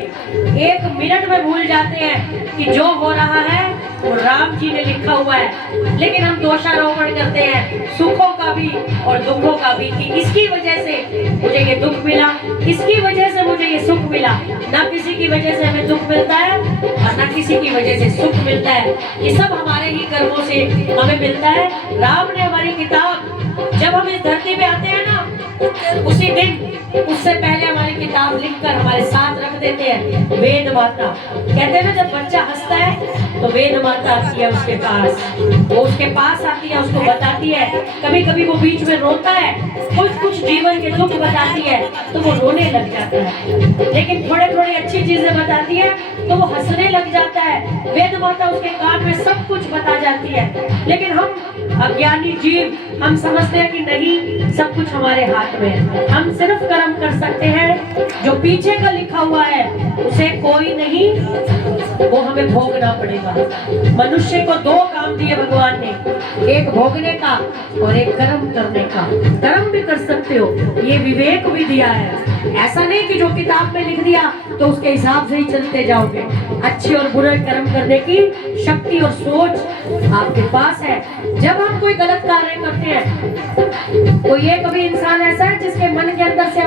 एक मिनट में भूल जाते हैं कि जो हो रहा है वो राम जी ने लिखा हुआ है, लेकिन हम दोषारोपण करते हैं सुखों का भी और दुखों का भी कि इसकी वजह से मुझे ये दुख मिला, इसकी वजह से मुझे ये सुख मिला। ना किसी की वजह से हमें दुख मिलता है और ना किसी की वजह से सुख मिलता है, ये सब हमारे ही कर्मों से हमें मिलता है। राम ने हमारी किताब, जब हम इस धरती पे आते हैं ना उसी दिन, उससे पहले हमारी किताब लिखकर हमारे साथ रख देते हैं वेद माता। कहते हैं ना जब बच्चा हंसता है तो वेद माता आती है उसके पास, वो उसके पास आती है, उसको बताती है। कभी कभी वो बीच में रोता है, कुछ जीवन के दुख बताती है तो वो रोने लग जाता है, लेकिन थोड़े थोड़ी अच्छी चीजें बताती है तो वो हंसने लग जाता है। वेद माता उसके कान में सब कुछ बता जाती है, लेकिन हम अज्ञानी जीव हम समझते हैं कि नहीं, सब कुछ हमारे हाथ में है, हम सिर्फ कर्म कर सकते हैं। जो पीछे का लिखा हुआ है उसे कोई नहीं, वो हमें भोगना पड़ेगा। मनुष्य को दो काम दिए भगवान ने, एक भोगने का और एक कर्म करने का। कर्म भी कर सकते हो, ये विवेक भी दिया है। ऐसा नहीं कि जो किताब में लिख दिया तो उसके हिसाब से ही चलते जाओगे। अच्छे और बुरे कर्म करने की शक्ति और सोच आपके पास है। जब हम कोई गलत कार्य करते हैं, तो ये कभी इंसान ऐसा है जिसके मन के अंदर से